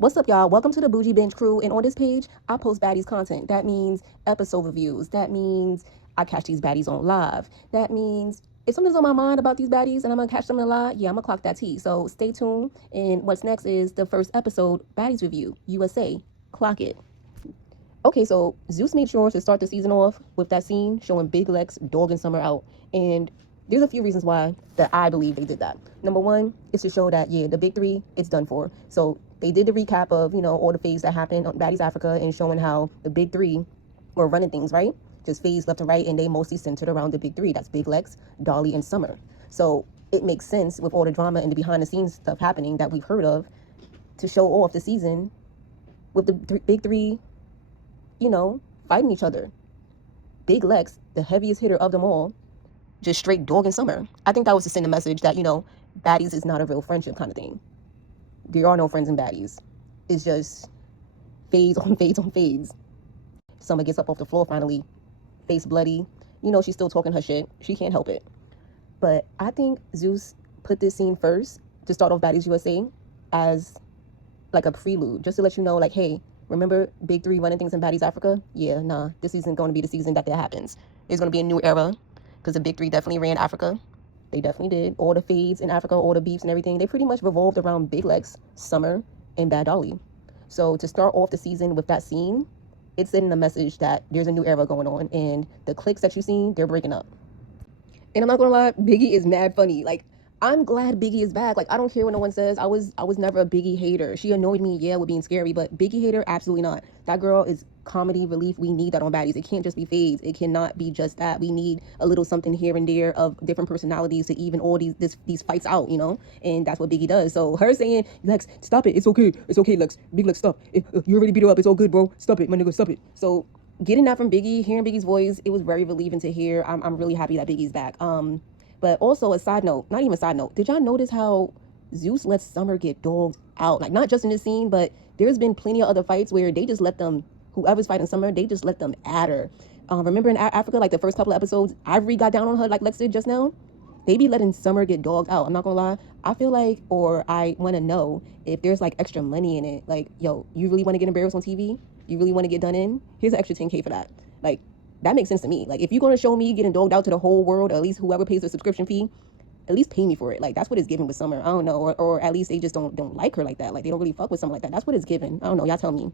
What's up, y'all? Welcome to the Bougie Binge Crew. And on this page, I post baddies content. That means episode reviews. That means I catch these baddies on live. That means if something's on my mind about these baddies and I'm gonna catch them in a live, yeah, I'm gonna clock that tea. So stay tuned. And what's next is the first episode, Baddies Review, USA. Clock it. Okay, so Zeus made sure to start the season off with that scene showing Big Lex dogging Summer out. And there's a few reasons why that I believe they did that. Number one is to show that, yeah, the big three, it's done for. So they did the recap of, all the phase that happened on Baddies Africa and showing how the big three were running things, right? Just phase left and right, and they mostly centered around the big three. That's Big Lex, Dolly, and Summer. So it makes sense with all the drama and the behind-the-scenes stuff happening that we've heard of to show off the season with the big three, fighting each other. Big Lex, the heaviest hitter of them all, just straight dogging Summer. I think that was to send a message that, baddies is not a real friendship kind of thing. There are no friends in baddies. It's just fades on fades on fades. Summer gets up off the floor finally, face bloody. She's still talking her shit. She can't help it. But I think Zeus put this scene first to start off Baddies USA as like a prelude, just to let you know, like, hey, remember Big Three running things in Baddies Africa? Yeah, nah, this isn't going to be the season that happens. There's going to be a new era because the Big Three definitely ran Africa. They definitely did. All the fades in Africa, all the beefs and everything, they pretty much revolved around Big Lex, Summer, and Bad Dolly. So to start off the season with that scene, it's sending a message that there's a new era going on, and the cliques that you've seen, they're breaking up. And I'm not gonna lie, Biggie is mad funny. Like, I'm glad Biggie is back. Like, I don't care what no one says. I was never a Biggie hater. She annoyed me, yeah, with being scary, but Biggie hater, absolutely not. That girl is comedy relief. We need that on Baddies. It can't just be fades. It cannot be just that. We need a little something here and there of different personalities to even all these fights out, and that's what Biggie does. So her saying, Lex, stop it. It's okay, Lex. Big Lex, stop. You already beat her up. It's all good, bro. Stop it, my nigga, stop it. So getting that from Biggie, hearing Biggie's voice, it was very relieving to hear. I'm really happy that Biggie's back. But also a side note, not even a side note, did y'all notice how Zeus lets Summer get dogged out? Like, not just in this scene, but there's been plenty of other fights where they just let them, whoever's fighting Summer, they just let them at her. Remember in Africa, like the first couple of episodes, Ivory got down on her like Lex did just now? They be letting Summer get dogged out. I'm not gonna lie. I feel like, or I want to know if there's like extra money in it. Like, yo, you really want to get embarrassed on TV? You really want to get done in? Here's an extra 10K for that. Like, that makes sense to me. Like, if you're going to show me getting dogged out to the whole world, or at least whoever pays the subscription fee, at least pay me for it. Like, that's what it's given with Summer. I don't know. Or at least they just don't like her like that. Like, they don't really fuck with something like that. That's what it's given. I don't know. Y'all tell me.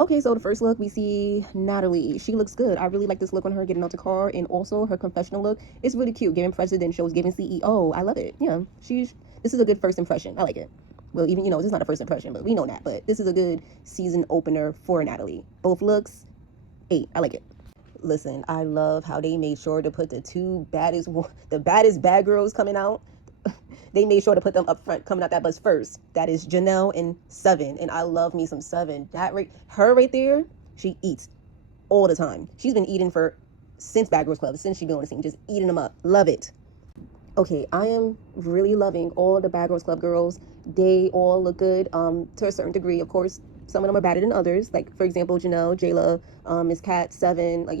Okay, so the first look, we see Natalie. She looks good. I really like this look on her getting out the car, and also her confessional look. It's really cute. Giving president shows, giving CEO. I love it. Yeah, this is a good first impression. I like it. Well, even, this is not a first impression, but we know that. But this is a good season opener for Natalie. Both looks, 8. I like it. Listen, I love how they made sure to put the baddest bad girls coming out. They made sure to put them up front, coming out that bus first. That is Janelle and Seven, and I love me some Seven. Her right there, she eats all the time. She's been eating since Bad Girls Club, since she's been on the scene, just eating them up. Love it. Okay, I am really loving all the Bad Girls Club girls. They all look good, to a certain degree, of course. Some of them are better than others. Like, for example, Janelle, Jayla, Miss Cat, Seven. Like,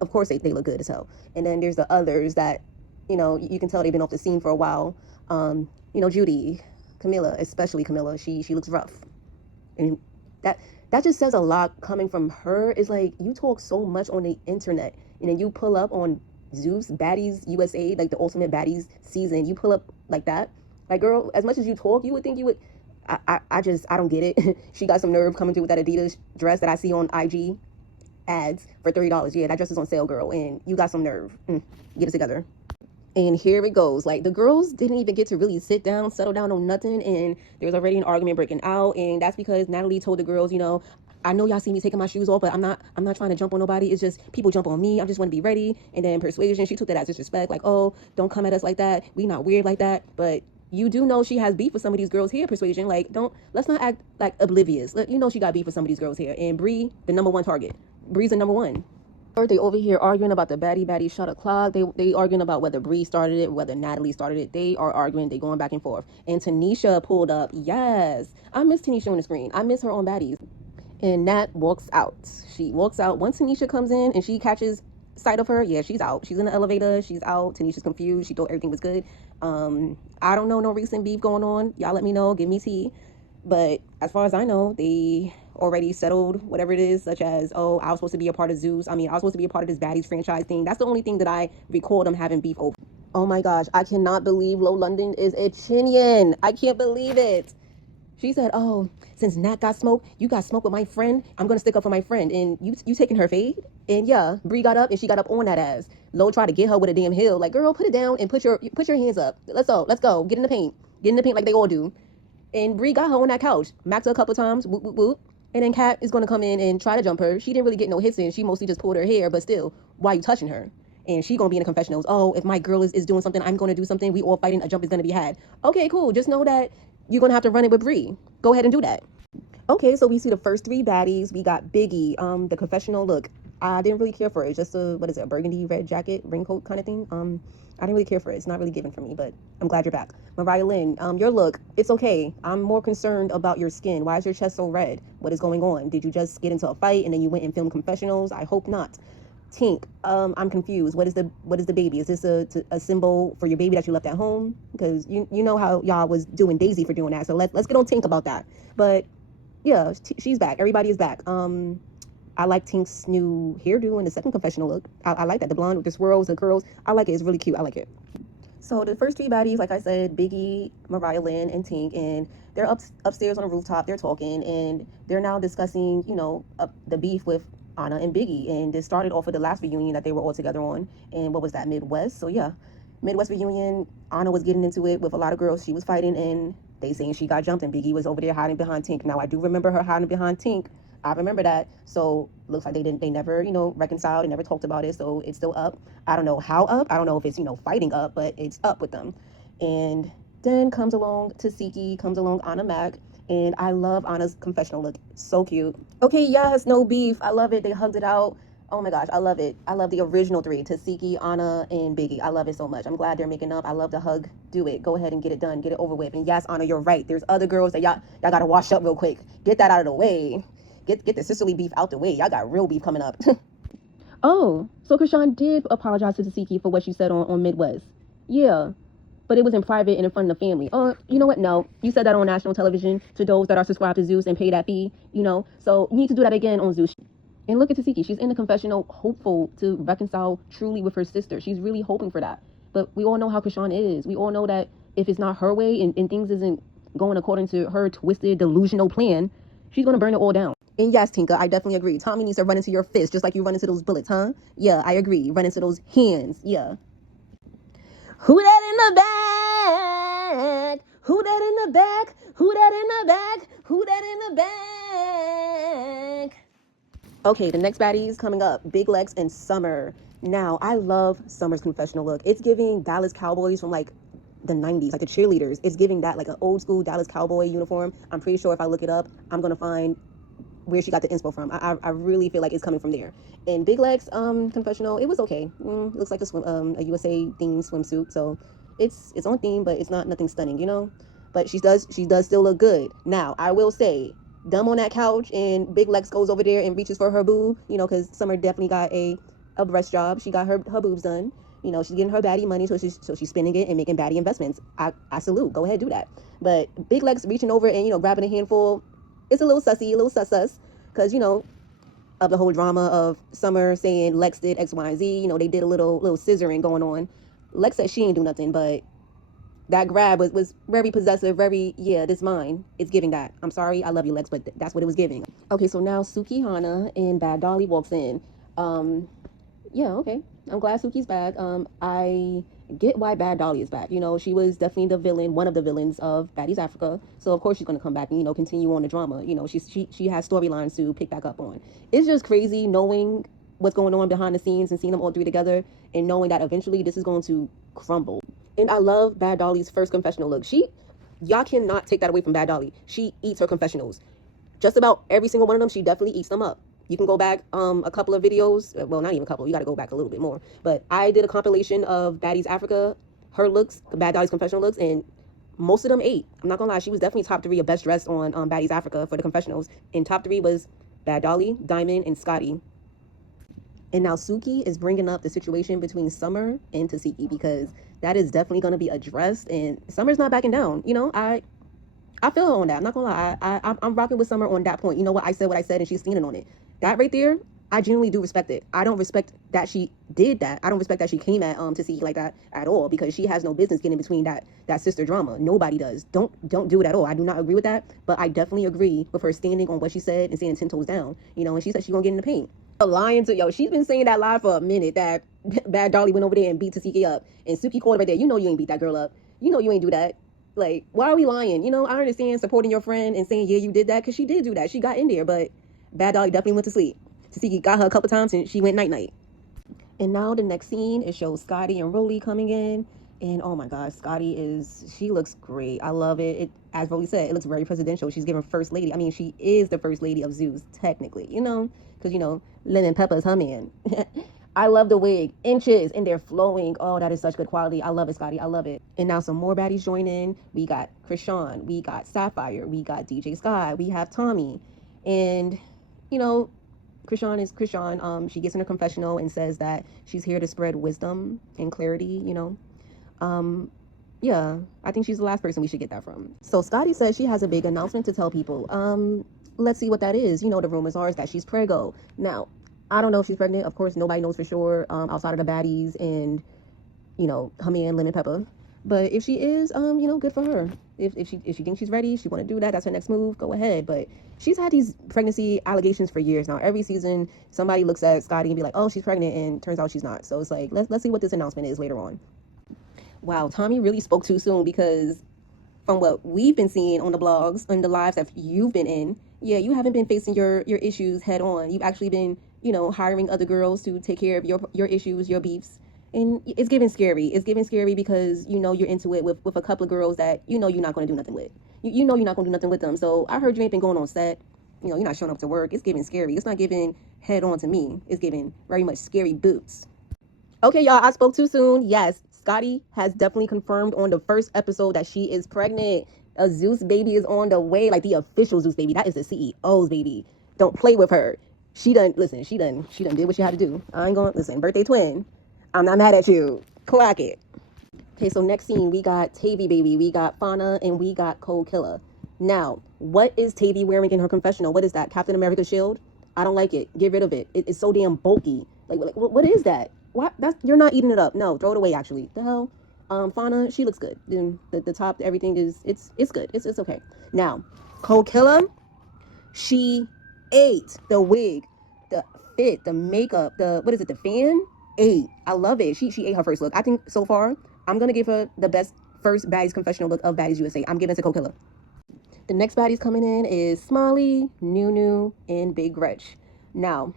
of course they look good as hell. And then there's the others that, you can tell they've been off the scene for a while. Judy, Camilla, especially Camilla. She looks rough. And that just says a lot coming from her. It's like, you talk so much on the internet, and then you pull up on Zeus Baddies USA, like the ultimate Baddies season. You pull up like that. Like, girl, as much as you talk, you would think you would. I don't get it. She got some nerve coming through with that Adidas dress that I see on IG ads for $30. Yeah, that dress is on sale, girl, and you got some nerve. Get it together. And here it goes. Like, the girls didn't even get to really sit down, settle down on nothing, and there was already an argument breaking out, and that's because Natalie told the girls, I know y'all see me taking my shoes off, but I'm not trying to jump on nobody. It's just people jump on me. I just want to be ready. And then Persuasion, she took that as disrespect, like, oh, don't come at us like that. We not weird like that. But you do know she has beef with some of these girls here, Persuasion. Like, let's not act like oblivious. She got beef with some of these girls here. And Bree, the number one target. Bree's the number one. They over here arguing about the baddie shot o'clock. They arguing about whether Bree started it, whether Natalie started it. They are arguing. They going back and forth. And Tanisha pulled up. Yes, I miss Tanisha on the screen. I miss her on Baddies. And Nat walks out. She walks out. Once Tanisha comes in and she catches sight of her, yeah, she's out. She's in the elevator. She's out. Tanisha's confused. She thought everything was good. I don't know no recent beef going on. Y'all let me know. Give me tea. But as far as I know, they already settled whatever it is, such as, oh, I was supposed to be a part of Zeus. I was supposed to be a part of this Baddies franchise thing. That's the only thing that I recall them having beef over. Oh my gosh, I cannot believe Low London is a Chinian. I can't believe it. She said, oh, since Nat got smoke, you got smoke with my friend. I'm going to stick up for my friend. And you taking her fade? And yeah, Bree got up and she got up on that ass. Low tried to get her with a damn heel. Like, girl, put it down and put your hands up. Let's go. Get in the paint. Get in the paint like they all do. And Bree got her on that couch. Macked her a couple times. Whoop, whoop, whoop. And then Kat is going to come in and try to jump her. She didn't really get no hits in. She mostly just pulled her hair. But still, why you touching her? And she going to be in the confessionals. Oh, if my girl is doing something, I'm going to do something. We all fighting. A jump is going to be had. Okay, cool. Just know that you're going to have to run it with Bree. Go ahead and do that. Okay, so we see the first three baddies. We got Biggie, the confessional look. I didn't really care for it. It's just a burgundy red jacket, raincoat kind of thing. I didn't really care for it. It's not really given for me, but I'm glad you're back. Mariah Lynn, your look, it's okay. I'm more concerned about your skin. Why is your chest so red? What is going on? Did you just get into a fight and then you went and filmed confessionals? I hope not. Tink, I'm confused. What is the baby? Is this a symbol for your baby that you left at home? Because you know how y'all was doing Daisy for doing that. So let's get on Tink about that. But yeah, she's back. Everybody is back. I like Tink's new hairdo in the second confessional look. I like that. The blonde with the swirls and curls. I like it. It's really cute. I like it. So the first three baddies, like I said, Biggie, Mariah Lynn, and Tink, and they're upstairs on a rooftop. They're talking, and they're now discussing, the beef with Anna and Biggie. And this started off with the last reunion that they were all together on. And what was that, Midwest? So yeah, Midwest reunion. Anna was getting into it with a lot of girls. She was fighting, and they saying she got jumped, and Biggie was over there hiding behind Tink. Now I do remember her hiding behind Tink. I remember that. So looks like they never, reconciled and never talked about it. So it's still up. I don't know how up. I don't know if it's, fighting up, but it's up with them. And then comes along Tasiki, comes along Anna Mac. And I love Anna's confessional look. So cute. Okay, yes, no beef. I love it. They hugged it out. Oh my gosh, I love it. I love the original three, Tasiki, Anna, and Biggie. I love it so much. I'm glad they're making up. I love the hug. Do it. Go ahead and get it done. Get it over with. And yes, Anna, you're right. There's other girls that y'all gotta wash up real quick. Get that out of the way. Get the sisterly beef out the way. Y'all got real beef coming up. Oh, so Krishan did apologize to Tasiki for what she said on Midwest. Yeah, but it was in private and in front of the family. You know what? No, you said that on national television to those that are subscribed to Zeus and pay that fee, So you need to do that again on Zeus. And look at Tasiki. She's in the confessional, hopeful to reconcile truly with her sister. She's really hoping for that. But we all know how Krishan is. We all know that if it's not her way and things isn't going according to her twisted, delusional plan, she's going to burn it all down. And yes, Tinka, I definitely agree. Tommy needs to run into your fist just like you run into those bullets, huh? Yeah, I agree. Run into those hands. Yeah. Who that in the back? Who that in the back? Who that in the back? Who that in the back? Okay, the next baddie is coming up. Big Lex and Summer. Now, I love Summer's confessional look. It's giving Dallas Cowboys from like the 90s, like the cheerleaders. It's giving that like an old school Dallas Cowboy uniform. I'm pretty sure if I look it up, I'm going to find where she got the inspo from. I really feel like it's coming from there. And Big Lex confessional, it was okay. Looks like a USA themed swimsuit, so it's on theme, but it's not nothing stunning, But she does still look good. Now I will say, dumb on that couch, and Big Lex goes over there and reaches for her boob, because Summer definitely got a breast job. She got her boobs done. She's getting her baddie money, so she's spending it and making baddie investments. I salute. Go ahead, do that. But Big Lex reaching over and grabbing a handful. It's a little sussy, a little sus, because, of the whole drama of Summer saying Lex did X, Y, and Z. They did a little scissoring going on. Lex said she ain't do nothing, but that grab was very possessive, very, yeah, this mine. It's giving that. I'm sorry, I love you, Lex, but that's what it was giving. Okay, so now Suki Hana and Bad Dolly walks in. Yeah, okay. I'm glad Suki's back. I get why Bad Dolly is back. She was definitely the villain, one of the villains of Baddies Africa. So of course she's gonna come back and continue on the drama. She has storylines to pick back up on. It's just crazy knowing what's going on behind the scenes and seeing them all three together and knowing that eventually this is going to crumble. And I love Bad Dolly's first confessional look. Y'all cannot take that away from Bad Dolly. She eats her confessionals. Just about every single one of them, she definitely eats them up. You can go back a couple of videos. Well, not even a couple. You got to go back a little bit more. But I did a compilation of Baddies Africa, her looks, Bad Dolly's confessional looks, and most of them ate. I'm not going to lie. She was definitely top 3 of best dressed on Baddies Africa for the confessionals. And top 3 was Bad Dolly, Diamond, and Scotty. And now Suki is bringing up the situation between Summer and Tasiki because that is definitely going to be addressed. And Summer's not backing down. I I feel her on that. I'm not gonna lie. I'm rocking with Summer on that point. You know what? I said what I said, and she's standing on it. That right there, I genuinely do respect it. I don't respect that she did that. I don't respect that she came at Tasiki like that at all, because she has no business getting in between that sister drama. Nobody does. Don't do it at all. I do not agree with that, but I definitely agree with her standing on what she said and standing 10 toes down. You know, and she said she's gonna get in the paint. Lying to she's been saying that lie for a minute, that Bad Dolly went over there and beat Tasiki up, and Suki called right there. You know you ain't beat that girl up. You know you ain't do that. Like, why are we lying? You know, I understand supporting your friend and saying, yeah, you did that, because she did do that. She got in there, but Bad Dolly definitely went to sleep. Tasiki got her a couple times and she went night-night. And now the next scene, it shows Scotty and Rolly coming in. And oh my God, she looks great. I love it. As Rolly said, it looks very presidential. She's given first lady. I mean, she is the first lady of Zeus, technically, you know, because, you know, Lemon Pepper's her man. I love the wig, inches, and they're flowing. Oh, that is such good quality. I love it, Scotty. I love it. And now some more baddies join in. We got Krishan, we got Sapphire, we got DJ Sky, we have Tommy. And, you know, Krishan is Krishan. She gets in her confessional and says that she's here to spread wisdom and clarity, you know. Yeah, I think she's the last person we should get that from. So Scotty says she has a big announcement to tell people. Let's see what that is. You know, the rumors are is that she's preggo. Now, I don't know if she's pregnant. Of course, nobody knows for sure, outside of the baddies and, you know, her man, Lemon Pepper. But if she is, you know, good for her. If she thinks she's ready, she want to do that, that's her next move, go ahead. But she's had these pregnancy allegations for years now. Every season, somebody looks at Scotty and be like, oh, she's pregnant, and turns out she's not. So it's like, let's see what this announcement is later on. Wow, Tommy really spoke too soon, because from what we've been seeing on the blogs, on the lives that you've been in, yeah, you haven't been facing your issues head on. You've actually been, you know, hiring other girls to take care of your issues, your beefs. And it's giving scary. It's giving scary because, you know, you're into it with a couple of girls that, you know, you're not going to do nothing with. You know you're not going to do nothing with them. So I heard you ain't been going on set. You know, you're not showing up to work. It's giving scary. It's not giving head on to me. It's giving very much scary boots. Okay, y'all, I spoke too soon. Yes, Scotty has definitely confirmed on the first episode that she is pregnant. A Zeus baby is on the way, like the official Zeus baby. That is the CEO's baby. Don't play with her. She done did what she had to do. I ain't gonna, listen, birthday twin. I'm not mad at you. Clock it. Okay, so next scene, we got Tavy baby, we got Fauna, and we got Cold Killer. Now, what is Tavy wearing in her confessional? What is that? Captain America's shield? I don't like it. Get rid of it. It's so damn bulky. Like what is that? What? You're not eating it up. No, throw it away, actually. The hell? Fauna, she looks good. The top, everything it's good. It's okay. Now, Cold Killer, she ate the wig, the fit, the makeup, the fan? Ate. I love it. She ate her first look. I think so far, I'm going to give her the best first Baddies confessional look of Baddies USA. I'm giving it to Cold Killer. The next Baddies coming in is Smiley, Nunu, and Big Gretch. Now,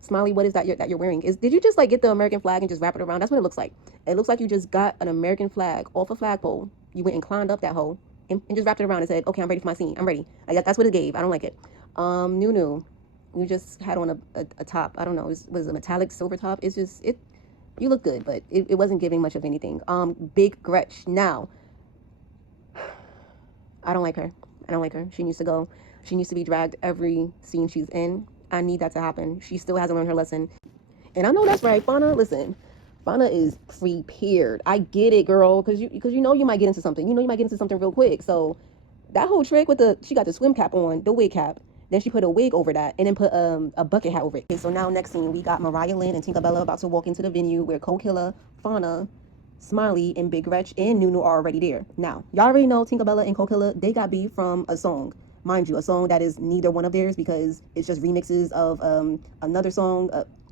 Smiley, what is that you're wearing? Did you just like get the American flag and just wrap it around? That's what it looks like. It looks like you just got an American flag off a flagpole. You went and climbed up that hole and just wrapped it around and said, okay, I'm ready for my scene. I'm ready. That's what it gave. I don't like it. Nunu, you just had on a top. I don't know. It was a metallic silver top. It's just, you look good, but it wasn't giving much of anything. Big Gretch. Now, I don't like her. She needs to go. She needs to be dragged every scene she's in. I need that to happen. She still hasn't learned her lesson. And I know that's right. Fauna, listen. Fauna is prepared. I get it, girl, because you know you might get into something. You know you might get into something real quick. So that whole trick with she got the swim cap on, the wig cap. Then she put a wig over that and then put a bucket hat over it. Okay, so now next scene, we got Mariah Lynn and Tinkerbella about to walk into the venue where Cold Killer, Fauna, Smiley, and Big Gretch and Nunu are already there. Now, y'all already know Tinkerbella and Cold Killer, they got beef from a song. Mind you, a song that is neither one of theirs because it's just remixes of another song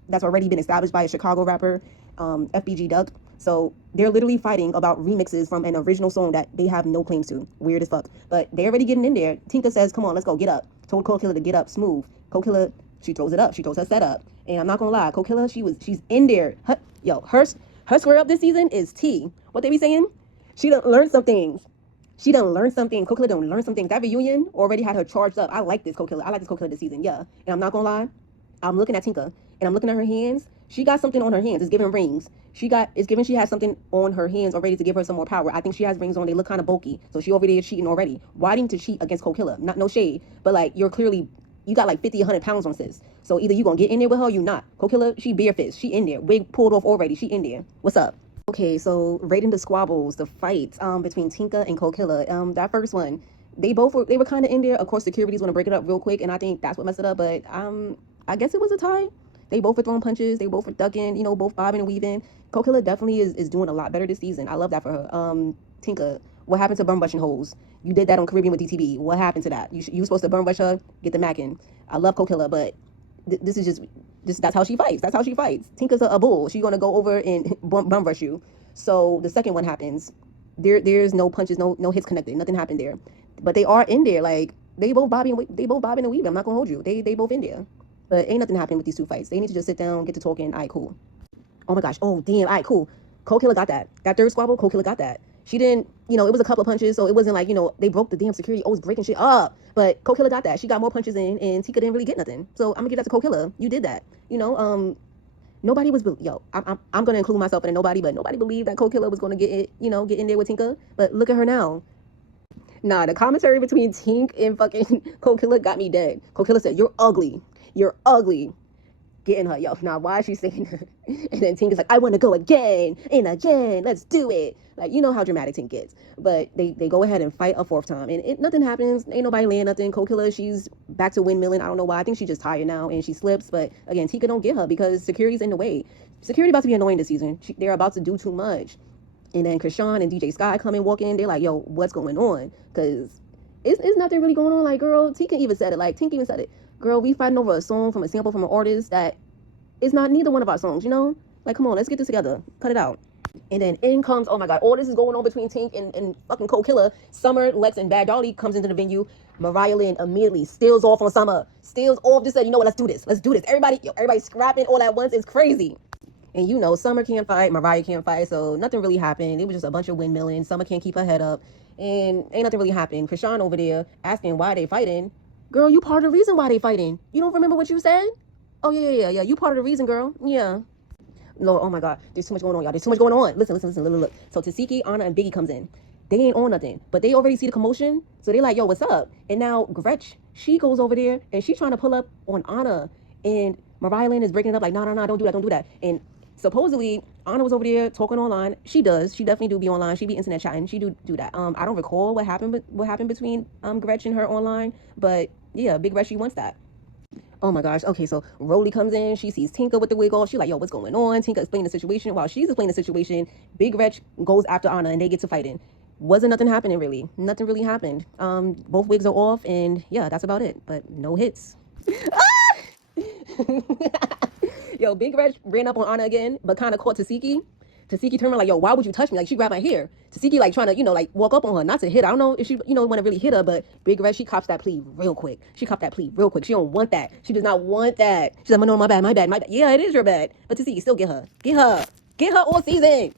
that's already been established by a Chicago rapper, FBG Duck. So they're literally fighting about remixes from an original song that they have no claims to. Weird as fuck. But they're already getting in there. Tinka says, come on, let's go, get up. Told Cold Killer to get up, smooth. Cold Killer, she throws it up. She throws her set up. And I'm not gonna lie, Cold Killer, she's in there. Her square up this season is T. What they be saying? She done learned some things. Cold Killer done learn some things. That reunion already had her charged up. I like this Cold Killer. I like this Cold Killer this season, yeah. And I'm not gonna lie, I'm looking at Tinka and I'm looking at her hands. She got something on her hands. It's giving rings. It's giving she has something on her hands already to give her some more power. I think she has rings on. They look kind of bulky. So she over there cheating already. Why didn't you cheat against Cold Killer? Not no shade, but like you got like 50, 100 pounds on sis. So either you gonna get in there with her or you not. Cold Killer, she bare fist. She in there. Wig pulled off already. She in there. What's up? Okay, so rating the squabbles, the fights between Tinka and Cold Killer. That first one, they were kind of in there. Of course, security's going to break it up real quick, and I think that's what messed it up. But I guess it was a tie. They both were throwing punches. They both were ducking, both bobbing and weaving. Kokilla definitely is doing a lot better this season. I love that for her. Tinka, what happened to burn brushing hoes? You did that on Caribbean with DTV. What happened to that? You were supposed to burn brush her, get the macking. I love Kokilla, but that's how she fights. That's how she fights. Tinka's a bull. She's going to go over and bum brush you. So the second one happens. There's no punches, no hits connected. Nothing happened there. But they are in there. Like, they both bobbing and weaving. I'm not going to hold you. They both in there. But ain't nothing happening with these two fights. They need to just sit down, get to talking. All right, cool. Oh my gosh. Oh, damn. All right, cool. Kokilla got that. That third squabble, Kokilla got that. She didn't, it was a couple of punches, so it wasn't like, they broke the damn security, always breaking shit up. But Kokilla got that. She got more punches in, and Tika didn't really get nothing. So I'm gonna give that to Kokilla. You did that. Nobody was, I'm gonna include myself in nobody, but nobody believed that Kokilla was gonna get it, get in there with Tinka. But look at her now. Nah, the commentary between Tink and fucking Kokilla got me dead. Kokilla said, "You're ugly. You're ugly." Getting her, now why is she saying that? And then Tink is like, "I want to go again and again. Let's do it." Like, you know how dramatic Tink gets. But they go ahead and fight a fourth time, and nothing happens. Ain't nobody laying nothing. Kokilla, she's back to windmilling. I don't know why. I think she's just tired now, and she slips. But again, Tika don't get her because security's in the way. Security about to be annoying this season. They're about to do too much. And then Krishan and DJ Sky come and walk in. They're like, "Yo, what's going on?" Because it's nothing really going on. Like, girl, Tika even said it. Like, Tink even said it. Girl, we fighting over a song from a sample from an artist that is not neither one of our songs, Like, come on, let's get this together. Cut it out. And then in comes, oh my God, all this is going on between Tink and fucking Kokilla. Summer, Lex, and Bad Dolly comes into the venue. Mariah Lynn immediately steals off on Summer. Steals off, just said, "You know what, let's do this. Let's do this." Everybody scrapping all at once. It's crazy. And Summer can't fight, Mariah can't fight, so nothing really happened. It was just a bunch of windmilling. Summer can't keep her head up. And ain't nothing really happened. Krishan over there asking why they fighting. Girl, you part of the reason why they fighting. You don't remember what you said? Oh, yeah. You part of the reason, girl. Yeah. Lord, oh my God. There's too much going on, y'all. There's too much going on. Listen, look. So Tasiki, Anna, and Biggie comes in. They ain't on nothing, but they already see the commotion. So they like, "Yo, what's up?" And now Gretch, she goes over there, and she's trying to pull up on Anna. And Mariah Lynn is breaking it up like, "No, don't do that. And supposedly, Anna was over there talking online. She does. She definitely do be online. She be internet chatting. She do that. I don't recall what happened between Gretch and her online. But yeah, Big Gretch, she wants that. Oh my gosh. Okay, so Rolly comes in. She sees Tinka with the wig off. She's like, "Yo, what's going on?" Tinka explains the situation. While she's explaining the situation, Big Gretch goes after Anna, and they get to fighting. Wasn't nothing happening, really. Nothing really happened. Both wigs are off, and yeah, that's about it. But no hits. Yo, Big Gretch ran up on Anna again, but kind of caught Tasiki. Tasiki turned around like, "Yo, why would you touch me?" Like, she grabbed my hair. Tasiki like trying to, like walk up on her, not to hit her. I don't know if she, want to really hit her, but Big Gretch, she cops that plea real quick. She don't want that. She does not want that. She's like, "No, my bad. Yeah, it is your bad." But Tasiki, still get her. Get her all season.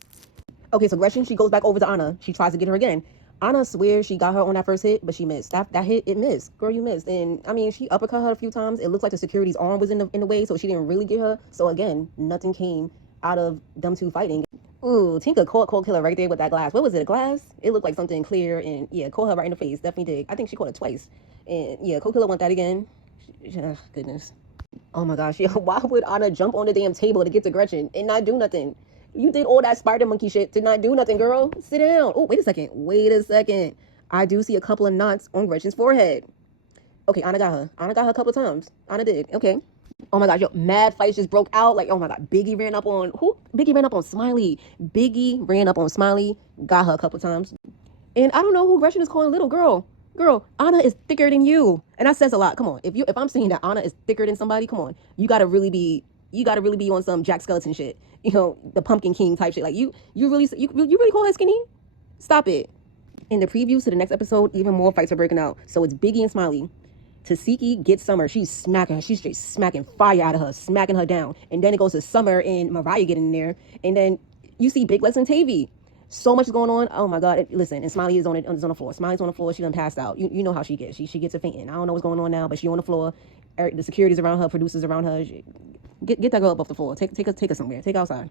Okay, so Gretchen, she goes back over to Anna. She tries to get her again. Anna swears she got her on that first hit, but she missed. That hit, it missed. Girl, you missed. And I mean, she uppercut her a few times. It looks like the security's arm was in the way, so she didn't really get her. So again, nothing came out of them two fighting. Ooh, Tinka caught Kokilla right there with that glass. What was it, a glass? It looked like something clear, and yeah, caught her right in the face. Definitely did. I think she caught it twice. And yeah, Kokilla want that again. Goodness. Oh my gosh, why would Anna jump on the damn table to get to Gretchen and not do nothing? You did all that spider monkey shit to not do nothing, girl. Sit down. Oh, wait a second. I do see a couple of knots on Gretchen's forehead. Okay, Anna got her. Anna got her a couple of times. Anna did. Okay. Oh my gosh, mad fights just broke out. Like, oh my God, Biggie ran up on Smiley. Biggie ran up on Smiley, got her a couple of times. And I don't know who Gretchen is calling little girl. Girl, Anna is thicker than you. And that says a lot. Come on. If I'm saying that Anna is thicker than somebody, come on. You gotta really be on some Jack Skeleton shit. The Pumpkin King type shit. Like, you really call her skinny? Stop it. In the previews to the next episode, even more fights are breaking out. So it's Biggie and Smiley. Tasiki gets Summer. She's smacking her. She's straight smacking fire out of her, smacking her down. And then it goes to Summer and Mariah getting in there. And then you see Big Lex and Tavy. So much is going on. Oh my God. Listen, and Smiley is on the floor. Smiley's on the floor. She done passed out. You know how she gets. She gets a fainting. I don't know what's going on now, but she on the floor. The security's around her, producers around her. Get that girl up off the floor. Take her somewhere. Take her outside.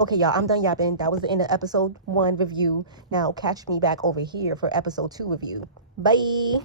Okay, y'all, I'm done yapping. That was the end of episode 1 review. Now catch me back over here for episode 2 review. Bye.